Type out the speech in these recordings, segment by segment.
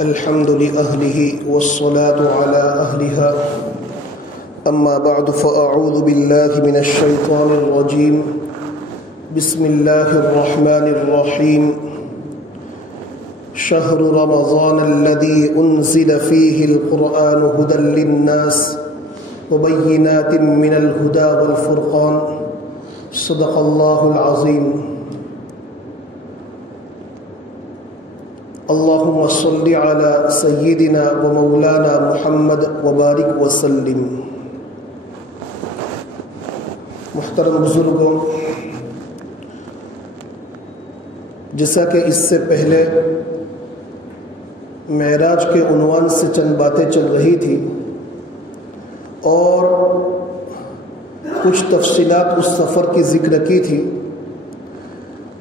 الحمد لأهله والصلاة على أهلها أما بعد فأعوذ بالله من الشيطان الرجيم بسم الله الرحمن الرحيم شهر رمضان الذي أنزل فيه القرآن هدى للناس وبينات من الهدى والفرقان صدق الله العظيم اللهم صل على سيدنا ومولانا محمد وبارک وسلم۔ محترم بزرگوں، جیسا کہ اس سے پہلے معراج کے عنوان سے چند باتیں چل رہی تھی اور کچھ تفصیلات اس سفر کی ذکر کی تھی،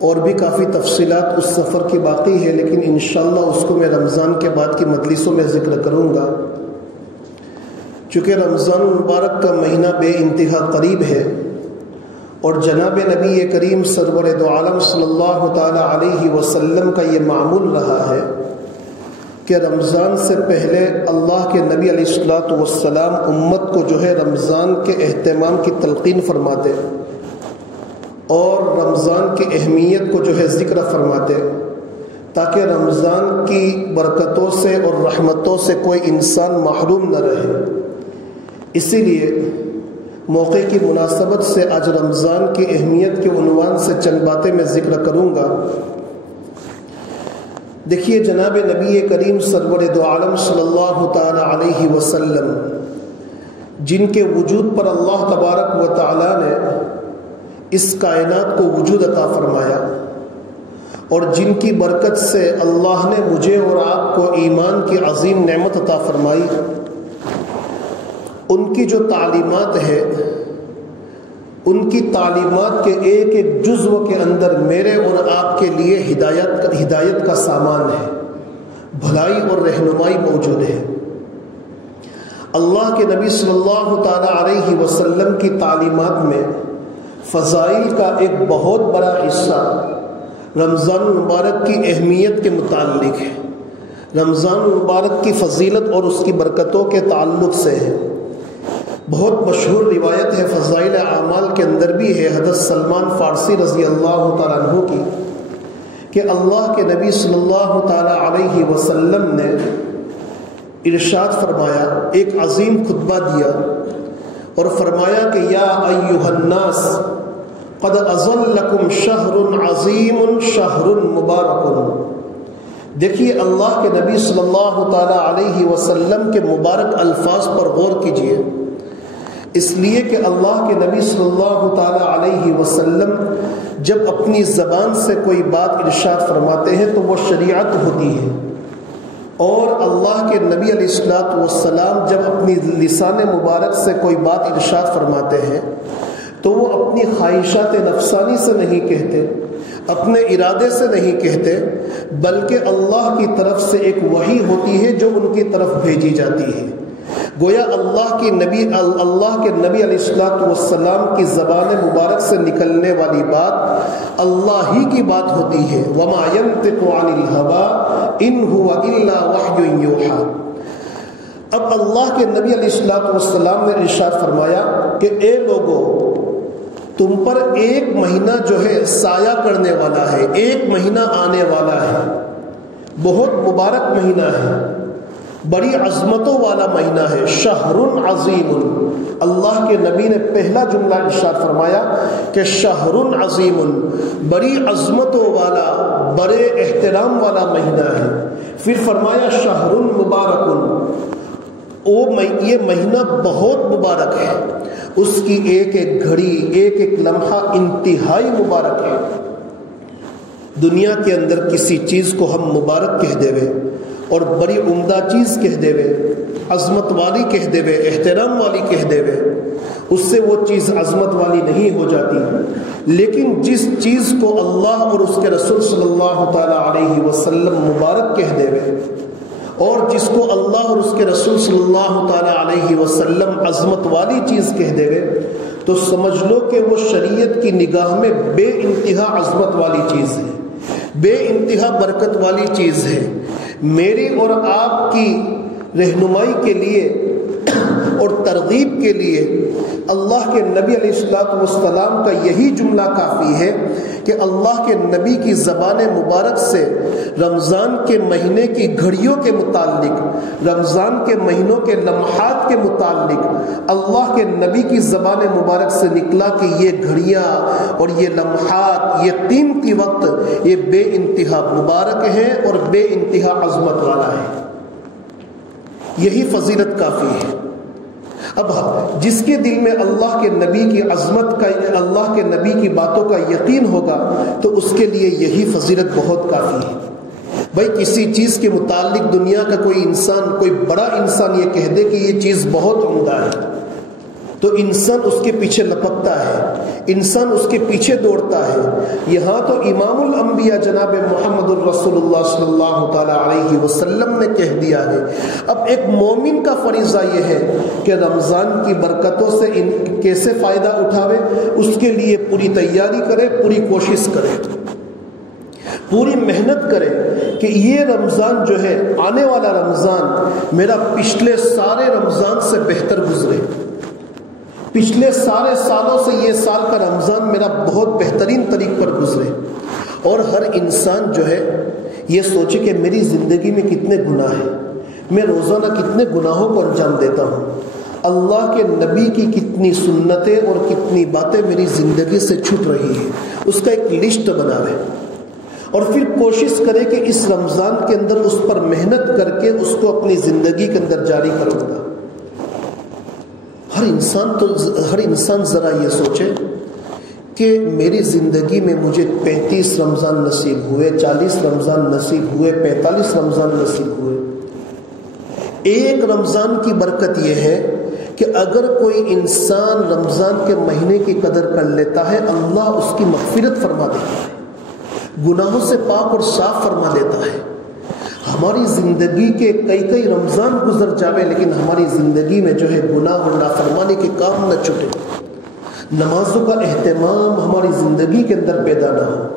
اور بھی کافی تفصیلات اس سفر کی باقی ہے، لیکن انشاءاللہ اس کو میں رمضان کے بعد کی مجلسوں میں ذکر کروں گا۔ چونکہ رمضان المبارک کا مہینہ بے انتہا قریب ہے، اور جناب نبی کریم سرور دو عالم صلی اللہ تعالی علیہ وسلم کا یہ معمول رہا ہے کہ رمضان سے پہلے اللہ کے نبی علیہ الصلوۃ والسلام امت کو جو ہے رمضان کے اہتمام کی تلقین فرماتے اور رمضان کی اہمیت کو جو ہے ذکر فرماتے، تاکہ رمضان کی برکتوں سے اور رحمتوں سے کوئی انسان محروم نہ رہے۔ اسی لیے موقع کی مناسبت سے آج رمضان کی اہمیت کے عنوان سے چند باتیں میں ذکر کروں گا۔ دیکھیے، جناب نبی کریم سرور دو عالم صلی اللہ تعالی علیہ وسلم، جن کے وجود پر اللہ تبارک و تعالی نے اس کائنات کو وجود عطا فرمایا، اور جن کی برکت سے اللہ نے مجھے اور آپ کو ایمان کی عظیم نعمت عطا فرمائی، ان کی جو تعلیمات ہے، ان کی تعلیمات کے ایک ایک جزو کے اندر میرے اور آپ کے لیے ہدایت کا سامان ہے، بھلائی اور رہنمائی موجود ہے۔ اللہ کے نبی صلی اللہ تعالی علیہ وسلم کی تعلیمات میں فضائل کا ایک بہت بڑا حصہ رمضان المبارک کی اہمیت کے متعلق ہے، رمضان المبارک کی فضیلت اور اس کی برکتوں کے تعلق سے ہے۔ بہت مشہور روایت ہے، فضائل اعمال کے اندر بھی ہے، حضرت سلمان فارسی رضی اللہ تعالیٰ عنہ کی، کہ اللہ کے نبی صلی اللہ تعالی علیہ وسلم نے ارشاد فرمایا، ایک عظیم خطبہ دیا اور فرمایا کہ یا ایھا الناس قد اظلکم شہر عظیم شہر مبارک۔ دیکھیے، اللہ کے نبی صلی اللہ تعالی علیہ وسلم کے مبارک الفاظ پر غور کیجیے، اس لیے کہ اللہ کے نبی صلی اللہ تعالی علیہ وسلم جب اپنی زبان سے کوئی بات ارشاد فرماتے ہیں تو وہ شریعت ہوتی ہے، اور اللہ کے نبی علیہ الصلوۃ والسلام جب اپنی لسان مبارک سے کوئی بات ارشاد فرماتے ہیں تو وہ اپنی خواہشات نفسانی سے نہیں کہتے، اپنے ارادے سے نہیں کہتے، بلکہ اللہ کی طرف سے ایک وحی ہوتی ہے جو ان کی طرف بھیجی جاتی ہے۔ گویا اللہ کے نبی علیہ الصلوۃ والسلام کی زبان مبارک سے نکلنے والی بات اللہ ہی کی بات ہوتی ہے، وما ينطق عن الهوى ان هو الا وحی یوحی۔ اب اللہ کے نبی علیہ الصلوۃ والسلام نے ارشاد فرمایا کہ اے لوگو، تم پر ایک مہینہ جو ہے سایہ کرنے والا ہے، ایک مہینہ آنے والا ہے، بہت مبارک مہینہ ہے، بڑی عظمتوں والا مہینہ ہے، شہر عظیم۔ اللہ کے نبی نے پہلا جملہ ارشاد فرمایا کہ شہر عظیم، بڑی عظمتوں والا، بڑے احترام والا مہینہ ہے۔ پھر فرمایا شہر مبارک، یہ مہینہ بہت مبارک ہے، اس کی ایک ایک گھڑی، ایک ایک لمحہ انتہائی مبارک ہے۔ دنیا کے اندر کسی چیز کو ہم مبارک کہہ دے وے اور بڑی عمدہ چیز کہہ دے وے، عظمت والی کہہ دے وے، احترام والی کہہ دے وے، اس سے وہ چیز عظمت والی نہیں ہو جاتی۔ لیکن جس چیز کو اللہ اور اس کے رسول صلی اللہ تعالی علیہ وسلم مبارک کہہ دے وے، اور جس کو اللہ اور اس کے رسول صلی اللہ تعالی علیہ وسلم عظمت والی چیز کہہ دے وے، تو سمجھ لو کہ وہ شریعت کی نگاہ میں بے انتہا عظمت والی چیز ہے، بے انتہا برکت والی چیز ہے۔ میری اور آپ کی رہنمائی کے لیے اور ترغیب کے لیے اللہ کے نبی علیہ الصلوۃ والسلام کا یہی جملہ کافی ہے کہ اللہ کے نبی کی زبان مبارک سے رمضان کے مہینے کی گھڑیوں کے متعلق، رمضان کے مہینوں کے لمحات کے متعلق اللہ کے نبی کی زبان مبارک سے نکلا کہ یہ گھڑیاں اور یہ لمحات، یہ قیمتی وقت، یہ بے انتہا مبارک ہے اور بے انتہا عظمت والا ہے۔ یہی فضیلت کافی ہے۔ اب جس کے دل میں اللہ کے نبی کی عظمت کا، اللہ کے نبی کی باتوں کا یقین ہوگا تو اس کے لیے یہی فضیلت بہت کافی ہے۔ بھائی کسی چیز کے متعلق دنیا کا کوئی انسان، کوئی بڑا انسان یہ کہہ دے کہ یہ چیز بہت عمدہ ہے تو انسان اس کے پیچھے لپکتا ہے، انسان اس کے پیچھے دوڑتا ہے۔ یہاں تو امام الانبیاء جناب محمد الرسول اللہ صلی اللہ تعالی علیہ وسلم نے کہہ دیا ہے۔ اب ایک مومن کا فریضہ یہ ہے کہ رمضان کی برکتوں سے کیسے فائدہ اٹھاوے، اس کے لیے پوری تیاری کرے، پوری کوشش کرے، پوری محنت کرے کہ یہ رمضان جو ہے، آنے والا رمضان میرا پچھلے سارے رمضان سے بہتر گزرے، پچھلے سارے سالوں سے یہ سال کا رمضان میرا بہت بہترین طریق پر گزرے۔ اور ہر انسان جو ہے یہ سوچے کہ میری زندگی میں کتنے گناہ ہیں، میں روزانہ کتنے گناہوں کو انجام دیتا ہوں، اللہ کے نبی کی کتنی سنتیں اور کتنی باتیں میری زندگی سے چھوٹ رہی ہیں، اس کا ایک لسٹ بناوے اور پھر کوشش کرے کہ اس رمضان کے اندر اس پر محنت کر کے اس کو اپنی زندگی کے اندر جاری کروں گا۔ ہر انسان ذرا یہ سوچے کہ میری زندگی میں مجھے 35 رمضان نصیب ہوئے، 40 رمضان نصیب ہوئے، 45 رمضان نصیب ہوئے۔ ایک رمضان کی برکت یہ ہے کہ اگر کوئی انسان رمضان کے مہینے کی قدر کر لیتا ہے، اللہ اس کی مغفرت فرما دیتا ہے، گناہوں سے پاک اور صاف فرما دیتا ہے۔ ہماری زندگی کے کئی رمضان گزر جاوے لیکن ہماری زندگی میں جو ہے گناہ اور نافرمانی کے کام نہ چھٹے، نمازوں کا اہتمام ہماری زندگی کے اندر پیدا نہ ہو،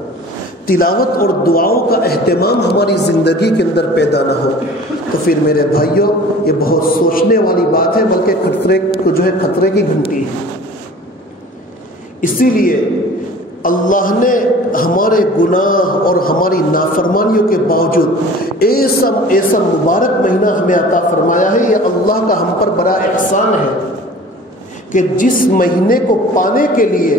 تلاوت اور دعاؤں کا اہتمام ہماری زندگی کے اندر پیدا نہ ہو، تو پھر میرے بھائیوں یہ بہت سوچنے والی بات ہے، بلکہ خطرے کی گھنٹی ہے۔ اسی لیے اللہ نے ہمارے گناہ اور ہماری نافرمانیوں کے باوجود ایسا مبارک مہینہ ہمیں عطا فرمایا ہے۔ یہ اللہ کا ہم پر بڑا احسان ہے کہ جس مہینے کو پانے کے لیے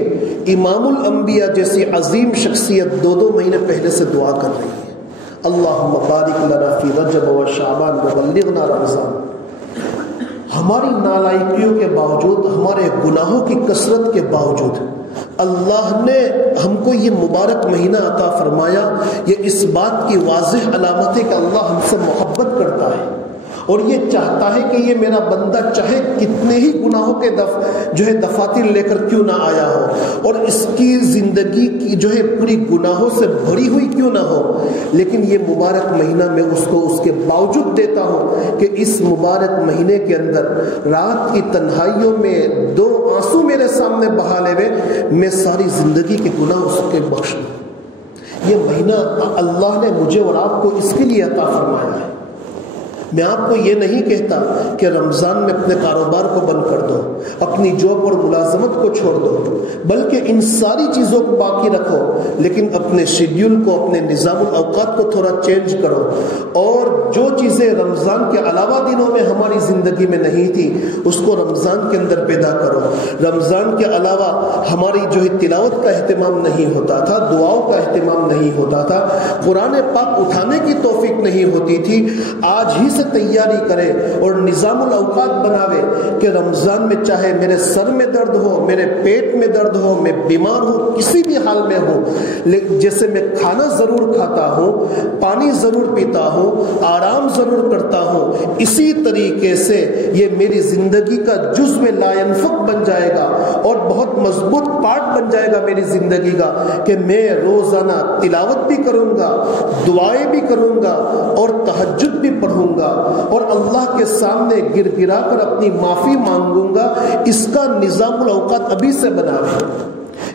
امام الانبیاء جیسی عظیم شخصیت 2 مہینے پہلے سے دعا کر رہی ہے، اللہم بارک لنا فی رجب و شعبان وبلغنا رمضان۔ ہماری نالائقیوں کے باوجود، ہمارے گناہوں کی کثرت کے باوجود اللہ نے ہم کو یہ مبارک مہینہ عطا فرمایا۔ یہ اس بات کی واضح علامت ہے کہ اللہ ہم سے محبت کرتا ہے اور یہ چاہتا ہے کہ یہ میرا بندہ چاہے کتنے ہی گناہوں کے دفاتر لے کر کیوں نہ آیا ہو، اور اس کی زندگی کی پوری گناہوں سے بھری ہوئی کیوں نہ ہو، لیکن یہ مبارک مہینہ میں اس کو اس کے باوجود دیتا ہوں کہ اس مبارک مہینے کے اندر رات کی تنہائیوں میں 2 آنسو میرے سامنے بہا لے میں ساری زندگی کے گناہ اس کے بخش دوں۔ یہ مہینہ اللہ نے مجھے اور آپ کو اس کے لیے عطا فرمایا ہے۔ میں آپ کو یہ نہیں کہتا کہ رمضان میں اپنے کاروبار کو بند کر دو، اپنی جاب اور ملازمت کو چھوڑ دو، بلکہ ان ساری چیزوں کو باقی رکھو، لیکن اپنے شیڈیول کو، اپنے نظام الاوقات کو تھوڑا چینج کرو، اور جو چیزیں رمضان کے علاوہ دنوں میں ہماری زندگی میں نہیں تھی اس کو رمضان کے اندر پیدا کرو۔ رمضان کے علاوہ ہماری تلاوت کا اہتمام نہیں ہوتا تھا، دعاؤں کا اہتمام نہیں ہوتا تھا، قرآن پاک اٹھانے کی توفیق نہیں ہوتی تھی، آج ہی سے تیاری کرے اور نظام الاوقات بناوے کہ رمضان میں چاہے میرے سر میں درد ہو، میرے پیٹ میں درد ہو، میں بیمار ہوں، کسی بھی حال میں ہوں، جیسے میں کھانا ضرور کھاتا ہوں، پانی ضرور پیتا ہوں، آرام ضرور کرتا ہوں، اسی طریقے سے یہ میری زندگی کا جزء میں لا ينفق بن جائے گا اور بہت مضبوط پارٹ بن جائے گا میری زندگی کا، کہ میں روزانہ تلاوت بھی کروں گا، دعائیں بھی کروں گا اور تہجد بھی پڑھوں گا اور اللہ کے سامنے گر گرا کر اپنی معافی مانگوں گا۔ اس کا نظام الاوقات ابھی سے بنا رہے،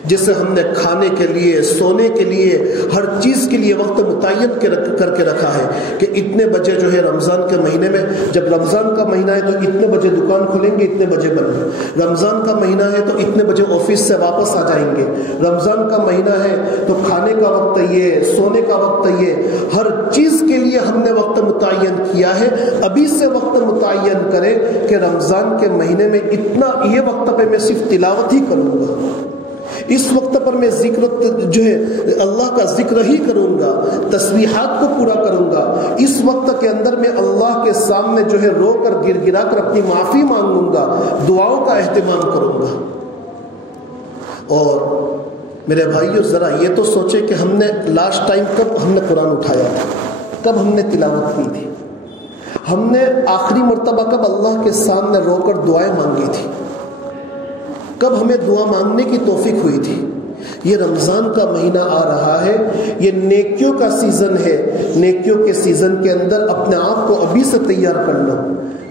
جیسے ہم نے کھانے کے لیے، سونے کے لیے، ہر چیز کے لیے وقت متعین کر کے رکھا ہے کہ اتنے بجے جو ہے رمضان کے مہینے میں، جب رمضان کا مہینہ ہے تو اتنے بجے دکان کھلیں گے، اتنے بجے بند گے، رمضان کا مہینہ ہے تو اتنے بجے آفس سے واپس آ جائیں گے، رمضان کا مہینہ ہے تو کھانے کا وقت یہ، سونے کا وقت یہ، ہر چیز کے لیے ہم نے وقت متعین کیا ہے۔ ابھی سے وقت متعین کریں کہ رمضان کے مہینے میں اتنا یہ وقت پہ میں صرف تلاوت ہی کروں گا، اس وقت پر میں ذکر جو ہے اللہ کا ذکر ہی کروں گا، تسبیحات کو پورا کروں گا، اس وقت کے اندر میں اللہ کے سامنے جو ہے رو کر گر گرا کر اپنی معافی مانگوں گا، دعاؤں کا اہتمام کروں گا۔ اور میرے بھائیو ذرا یہ تو سوچے کہ ہم نے لاسٹ ٹائم کب ہم نے قرآن اٹھایا تھا، کب ہم نے تلاوت کی تھی، ہم نے آخری مرتبہ کب اللہ کے سامنے رو کر دعائیں مانگی تھی، کب ہمیں دعا مانگنے کی توفیق ہوئی تھی؟ یہ رمضان کا مہینہ آ رہا ہے، یہ نیکیوں کا سیزن ہے، نیکیوں کے سیزن کے اندر اپنے آپ کو ابھی سے تیار کر لو۔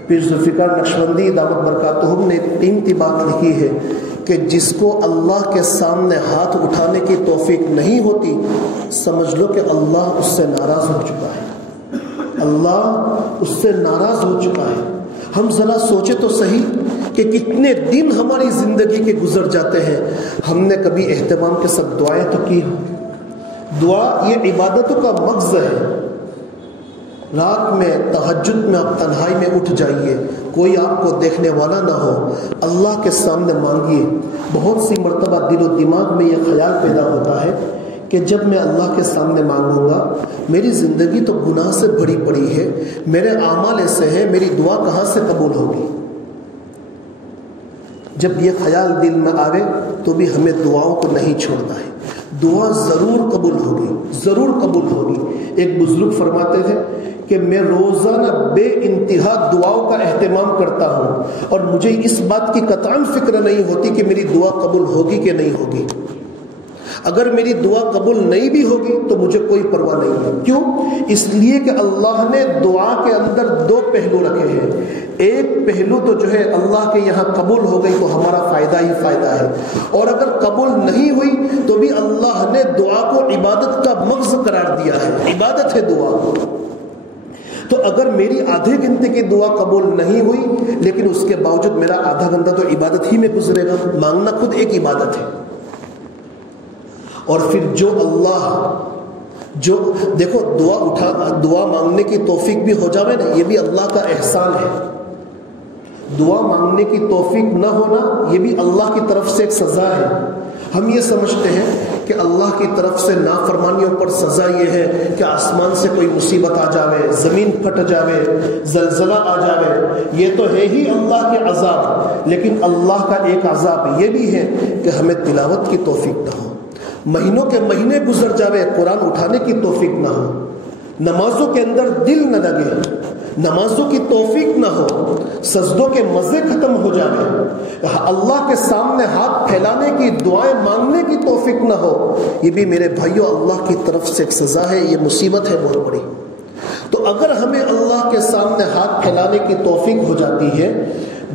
پیر ذوالفقار نقشبندی دامت برکاتہم نے ایک قیمتی بات لکھی ہے کہ جس کو اللہ کے سامنے ہاتھ اٹھانے کی توفیق نہیں ہوتی، سمجھ لو کہ اللہ اس سے ناراض ہو چکا ہے، اللہ اس سے ناراض ہو چکا ہے۔ ہم ذرا سوچے تو صحیح کہ کتنے دن ہماری زندگی کے گزر جاتے ہیں، ہم نے کبھی اہتمام کے ساتھ دعائیں تو کی ہو؟ دعا یہ عبادتوں کا مغز ہے۔ رات میں تہجد میں آپ تنہائی میں اٹھ جائیے، کوئی آپ کو دیکھنے والا نہ ہو، اللہ کے سامنے مانگیے۔ بہت سی مرتبہ دل و دماغ میں یہ خیال پیدا ہوتا ہے کہ جب میں اللہ کے سامنے مانگوں گا، میری زندگی تو گناہ سے بھری پڑی ہے، میرے اعمال ایسے ہیں، میری دعا کہاں سے قبول ہوگی؟ جب یہ خیال دل میں آئے تو بھی ہمیں دعاؤں کو نہیں چھوڑنا ہے، دعا ضرور قبول ہوگی، ضرور قبول ہوگی۔ ایک بزرگ فرماتے تھے کہ میں روزانہ بے انتہا دعاؤں کا اہتمام کرتا ہوں اور مجھے اس بات کی قطعاً فکر نہیں ہوتی کہ میری دعا قبول ہوگی کہ نہیں ہوگی۔ اگر میری دعا قبول نہیں بھی ہوگی تو مجھے کوئی پرواہ نہیں ہے۔ کیوں؟ اس لیے کہ اللہ نے دعا کے اندر دو پہلو رکھے ہیں۔ ایک پہلو تو جو ہے اللہ کے یہاں قبول ہو گئی تو ہمارا فائدہ ہی فائدہ ہے، اور اگر قبول نہیں ہوئی تو بھی اللہ نے دعا کو عبادت کا مغز قرار دیا ہے، عبادت ہے دعا۔ تو اگر میری آدھے گھنٹے کی دعا قبول نہیں ہوئی لیکن اس کے باوجود میرا آدھا گھنٹہ تو عبادت ہی میں گزرے گا، مانگنا خود ایک عبادت ہے۔ اور پھر جو دیکھو دعا مانگنے کی توفیق بھی ہو جاوے نا، یہ بھی اللہ کا احسان ہے۔ دعا مانگنے کی توفیق نہ ہونا یہ بھی اللہ کی طرف سے ایک سزا ہے۔ ہم یہ سمجھتے ہیں کہ اللہ کی طرف سے نافرمانیوں پر سزا یہ ہے کہ آسمان سے کوئی مصیبت آ جاوے، زمین پھٹ جاوے، زلزلہ آ جاوے، یہ تو ہے ہی اللہ کے عذاب۔ لیکن اللہ کا ایک عذاب یہ بھی ہے کہ ہمیں تلاوت کی توفیق نہ ہو، مہینوں کے مہینے گزر جاوے، قرآن اٹھانے کی توفیق نہ ہو، نمازوں کے اندر دل نہ لگے، نمازوں کی توفیق نہ ہو، سجدوں کے مزے ختم ہو جائے، اللہ کے سامنے ہاتھ پھیلانے کی، دعائیں مانگنے کی توفیق نہ ہو، یہ بھی میرے بھائیوں اللہ کی طرف سے ایک سزا ہے، یہ مصیبت ہے بہت بڑی۔ تو اگر ہمیں اللہ کے سامنے ہاتھ پھیلانے کی توفیق ہو جاتی ہے،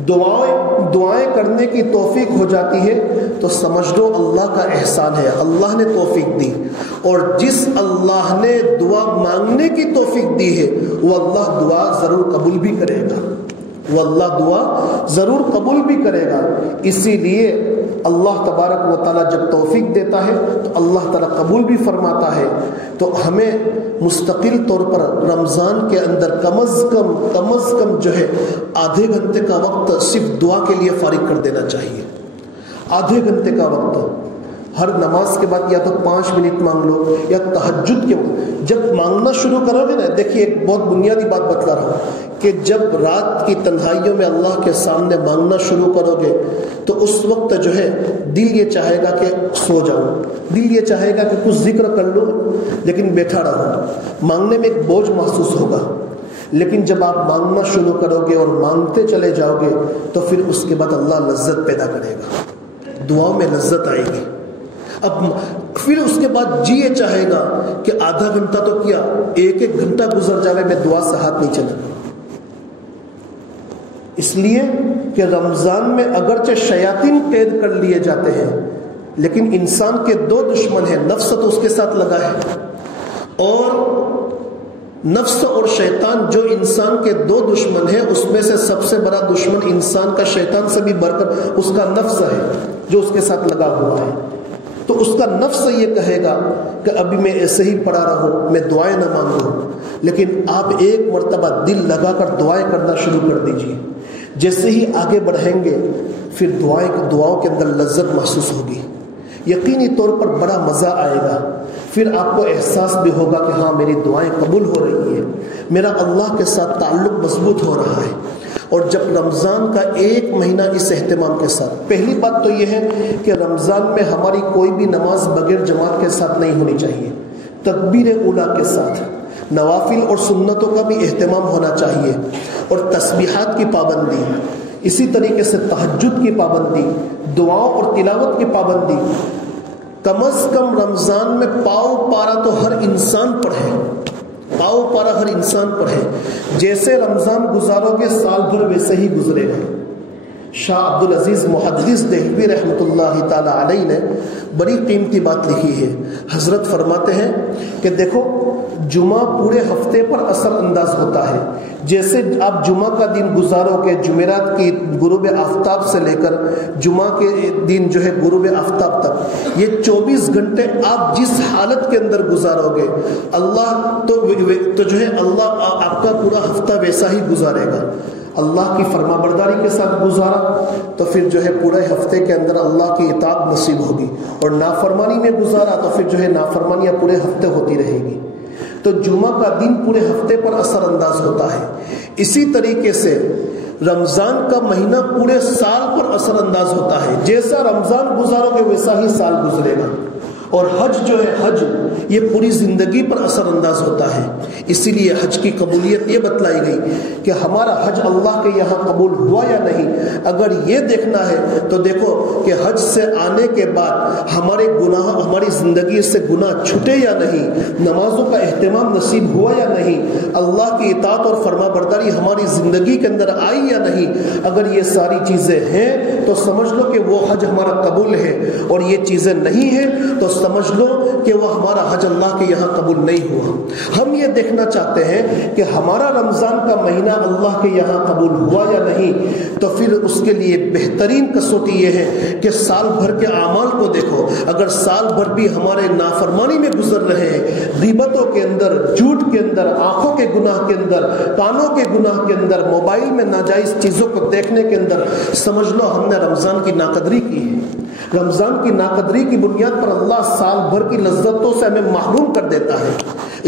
دعائیں کرنے کی توفیق ہو جاتی ہے، تو سمجھ لو اللہ کا احسان ہے، اللہ نے توفیق دی۔ اور جس اللہ نے دعا مانگنے کی توفیق دی ہے وہ اللہ دعا ضرور قبول بھی کرے گا، وہ اللہ دعا ضرور قبول بھی کرے گا۔ اسی لیے اللہ تبارک و تعالیٰ جب توفیق دیتا ہے تو اللہ تعالیٰ قبول بھی فرماتا ہے۔ تو ہمیں مستقل طور پر رمضان کے اندر کم از کم جو ہے آدھے گھنٹے کا وقت صرف دعا کے لیے فارغ کر دینا چاہیے۔ آدھے گھنٹے کا وقت ہر نماز کے بعد یا تو 5 منٹ مانگ لو، یا تہجد کے وقت جب مانگنا شروع کرو گے نا، دیکھیے ایک بہت بنیادی بات بتلا رہا ہوں کہ جب رات کی تنہائیوں میں اللہ کے سامنے مانگنا شروع کرو گے تو اس وقت جو ہے دل یہ چاہے گا کہ سو جاؤں، دل یہ چاہے گا کہ کچھ ذکر کر لو، لیکن بیٹھا رہو، مانگنے میں ایک بوجھ محسوس ہوگا۔ لیکن جب آپ مانگنا شروع کرو گے اور مانگتے چلے جاؤ گے تو پھر اس کے بعد اللہ لذت پیدا کرے گا، دعاؤں میں لذت آئے گی۔ اب پھر اس کے بعد جی یہ چاہے گا کہ آدھا گھنٹہ تو کیا، ایک گھنٹہ گزر جاوے میں دعا سے ہاتھ نہیں چلا۔ اس لیے کہ رمضان میں اگرچہ شیاطین قید کر لیے جاتے ہیں لیکن انسان کے دو دشمن ہیں، نفس تو اس کے ساتھ لگا ہے، اور نفس اور شیطان جو انسان کے دو دشمن ہیں، اس میں سے سب سے بڑا دشمن انسان کا شیطان سے بھی بڑھ کر اس کا نفس ہے جو اس کے ساتھ لگا ہوا ہے۔ تو اس کا نفس یہ کہے گا کہ ابھی میں ایسے ہی پڑا رہوں، میں دعائیں نہ مانگوں، لیکن آپ ایک مرتبہ دل لگا کر دعائیں کرنا شروع کر دیجیے۔ جیسے ہی آگے بڑھیں گے پھر دعاؤں کے اندر لذت محسوس ہوگی، یقینی طور پر بڑا مزہ آئے گا، پھر آپ کو احساس بھی ہوگا کہ ہاں میری دعائیں قبول ہو رہی ہیں، میرا اللہ کے ساتھ تعلق مضبوط ہو رہا ہے۔ اور جب رمضان کا ایک مہینہ اس اہتمام کے ساتھ، پہلی بات تو یہ ہے کہ رمضان میں ہماری کوئی بھی نماز بغیر جماعت کے ساتھ نہیں ہونی چاہیے، تکبیر اولیٰ کے ساتھ، نوافل اور سنتوں کا بھی اہتمام ہونا چاہیے، اور تسبیحات کی پابندی، اسی طریقے سے تہجد کی پابندی، دعاؤں اور تلاوت کی پابندی، کم از کم رمضان میں پاؤ پارا تو ہر انسان پڑھے، پاؤ پارا ہر انسان پڑھے۔ جیسے رمضان گزارو گے سال بھر ویسے ہی گزرے گا۔ شاہ عبدالعزیز محدث دہلوی رحمۃ اللہ تعالی علیہ نے بڑی قیمتی بات لکھی ہے۔ حضرت فرماتے ہیں کہ دیکھو، جمعہ پورے ہفتے پر اثر انداز ہوتا ہے۔ جیسے آپ جمعہ کا دن گزارو گے، جمعرات کی غروب آفتاب سے لے کر جمعہ کے دن جو ہے غروب آفتاب تک، یہ 24 گھنٹے آپ جس حالت کے اندر گزارو گے، اللہ تو جو ہے اللہ آپ کا پورا ہفتہ ویسا ہی گزارے گا۔ اللہ کی فرما برداری کے ساتھ گزارا تو پھر جو ہے پورے ہفتے کے اندر اللہ کی اطاعت نصیب ہوگی، اور نافرمانی میں گزارا تو پھر جو ہے نافرمانیاں پورے ہفتے ہوتی رہے گی۔ تو جمعہ کا دن پورے ہفتے پر اثر انداز ہوتا ہے۔ اسی طریقے سے رمضان کا مہینہ پورے سال پر اثر انداز ہوتا ہے۔ جیسا رمضان گزارو گے ویسا ہی سال گزرے گا۔ اور حج جو ہے، حج یہ پوری زندگی پر اثر انداز ہوتا ہے۔ اسی لیے حج کی قبولیت یہ بتلائی گئی کہ ہمارا حج اللہ کے یہاں قبول ہوا یا نہیں۔ اگر یہ دیکھنا ہے تو دیکھو کہ حج سے آنے کے بعد ہمارے گناہ، ہماری زندگی سے گناہ چھٹے یا نہیں، نمازوں کا اہتمام نصیب ہوا یا نہیں، اللہ کی اطاعت اور فرما برداری ہماری زندگی کے اندر آئی یا نہیں۔ اگر یہ ساری چیزیں ہیں تو سمجھ لو کہ وہ حج ہمارا قبول ہے، اور یہ چیزیں نہیں ہیں تو سمجھ لو کہ وہ ہمارا حج اللہ کے یہاں قبول نہیں ہوا۔ ہم یہ دیکھنا چاہتے ہیں کہ ہمارا رمضان کا مہینہ اللہ کے یہاں قبول ہوا یا نہیں، تو پھر اس کے لیے بہترین کسوٹی یہ ہے کہ سال بھر کے اعمال کو دیکھو۔ اگر سال بھر بھی ہمارے نافرمانی میں گزر رہے ہیں، غیبتوں کے اندر، جھوٹ کے اندر، آنکھوں کے گناہ کے اندر، کانوں کے گناہ کے اندر، موبائل میں ناجائز چیزوں کو دیکھنے کے اندر، سمجھ لو ہم نے رمضان کی ناقدری کی ہے۔ رمضان کی ناقدری کی بنیاد پر اللہ سال بھر کی لذتوں سے ہمیں محروم کر دیتا ہے،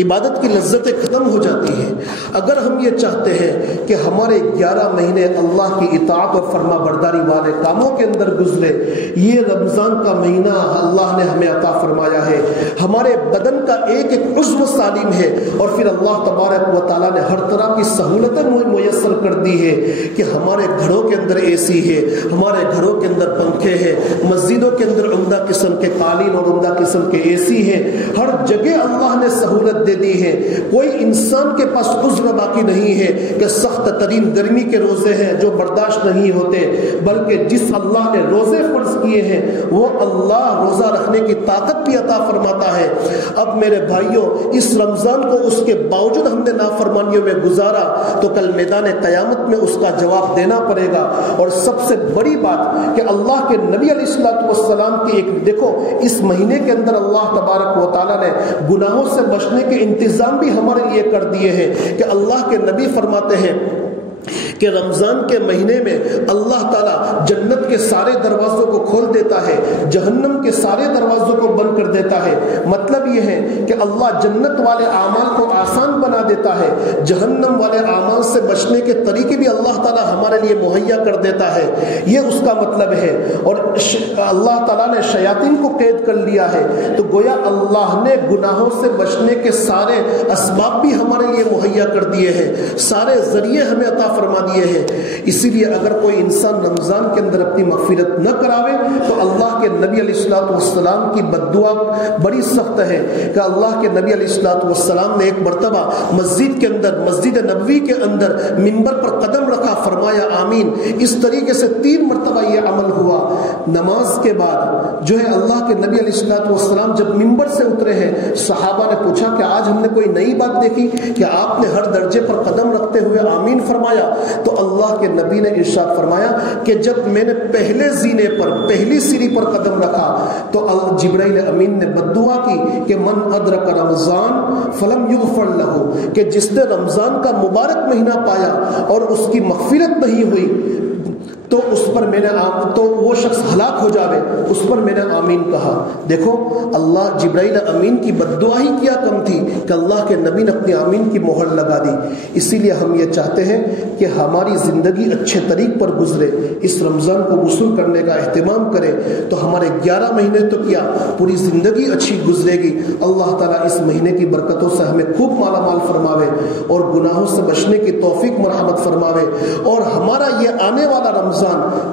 عبادت کی لذتیں ختم ہو جاتی ہیں۔ اگر ہم یہ چاہتے ہیں کہ ہمارے 11 مہینے اللہ کی اطاعت اور فرما برداری والے کاموں کے اندر گزرے، یہ رمضان کا مہینہ اللہ نے ہمیں عطا فرمایا ہے۔ ہمارے بدن کا ایک ایک عضو سالم ہے، اور پھر اللہ تبارک و تعالیٰ نے ہر طرح کی سہولتیں میسر کر دی ہے کہ ہمارے گھروں کے اندر اے سی ہے، ہمارے گھروں کے اندر پنکھے ہیں، مسجدوں کے اندر عمدہ قسم کے قالین اور عمدہ قسم کے اے سی ہیں، ہر جگہ اللہ نے سہولت دے دی ہے۔ کوئی انسان کے پاس عذر باقی نہیں ہے کہ سخت ترین گرمی کے روزے ہیں جو برداشت نہیں ہوتے، بلکہ جس اللہ نے روزے فرض کیے ہیں وہ اللہ روزہ رکھنے کی طاقت بھی عطا فرماتا ہے۔ اب میرے بھائیوں، اس رمضان کو اس کے باوجود ہم نے نافرمانیوں میں گزارا تو کل میدان قیامت میں اس کا جواب دینا پڑے گا۔ اور سب سے بڑی بات کہ اللہ کے نبی علیہ السلام کی ایک دیکھو، اس مہینے کے اندر اللہ تبارک و تعالیٰ نے گناہوں سے بچنے کے انتظام بھی ہمارے لیے کر دیے ہیں کہ اللہ کے نبی فرماتے ہیں کہ رمضان کے مہینے میں اللہ تعالیٰ جنت کے سارے دروازوں کو کھول دیتا ہے، جہنم کے سارے دروازوں کو بند کر دیتا ہے۔ مطلب یہ ہے کہ اللہ جنت والے اعمال کو آسان بنا دیتا ہے، جہنم والے اعمال سے بچنے کے طریقے بھی اللہ تعالیٰ ہمارے لیے مہیا کر دیتا ہے، یہ اس کا مطلب ہے۔ اور اللہ تعالیٰ نے شیاطین کو قید کر لیا ہے، تو گویا اللہ نے گناہوں سے بچنے کے سارے اسباب بھی ہمارے لیے مہیا کر دیے ہیں، سارے ذریعے ہمیں عطا فرما دیے ہیں. اسی لیے اگر کوئی انسان رمضان کے اندر اپنی مغفرت نہ کراوے تو اللہ کے نبی علیہ الصلوۃ والسلام کی بد دعا بڑی سخت ہے کہ اللہ کے نبی علیہ الصلوۃ والسلام نے ایک مرتبہ مسجد کے اندر، مسجد نبوی کے اندر منبر پر قدم رکھا، فرمایا آمین. اس طریقے سے 3 مرتبہ یہ عمل ہوا. نماز کے بعد جو ہے اللہ کے نبی علیہ الصلوۃ والسلام جب منبر سے اترے ہیں، صحابہ نے پوچھا کہ آج ہم نے کوئی نئی بات دیکھی کہ آپ نے ہر درجے پر قدم رکھتے ہوئے آمین فرمایا. تو اللہ کے نبی نے ارشاد فرمایا کہ جب میں نے پہلے زینے پر، پہلی سیڑھی پر قدم رکھا تو جبرائیل امین نے بد دعا کی کہ من ادرک رمضان فلم یغفر لہ، کہ جس نے رمضان کا مبارک مہینہ پایا اور اس کی مغفرت نہیں ہوئی تو اس پر میں نے تو وہ شخص ہلاک ہو جاوے، اس پر میں نے آمین کہا. دیکھو اللہ جبرائیل امین کی بد دعا ہی کیا کم تھی کہ اللہ کے نبی نے اپنی آمین کی مہر لگا دی. اسی لیے ہم یہ چاہتے ہیں کہ ہماری زندگی اچھے طریق پر گزرے، اس رمضان کو وصول کرنے کا اہتمام کرے تو ہمارے 11 مہینے تو کیا پوری زندگی اچھی گزرے گی. اللہ تعالیٰ اس مہینے کی برکتوں سے ہمیں خوب مالا مال فرماوے اور گناہوں سے بچنے کی توفیق مرحمت فرماوے، اور ہمارا یہ آنے والا رمضان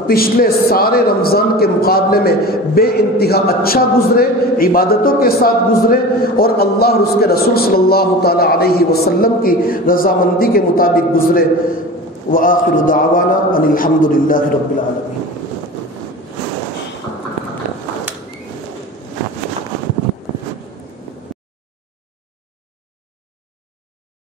پچھلے سارے رمضان کے مقابلے میں بے انتہا اچھا گزرے، عبادتوں کے ساتھ گزرے، اور اللہ اور اس کے رسول صلی اللہ تعالی علیہ وسلم کی رضامندی کے مطابق گزرے. وآخر دعوانا ان الحمد للہ رب العالمین.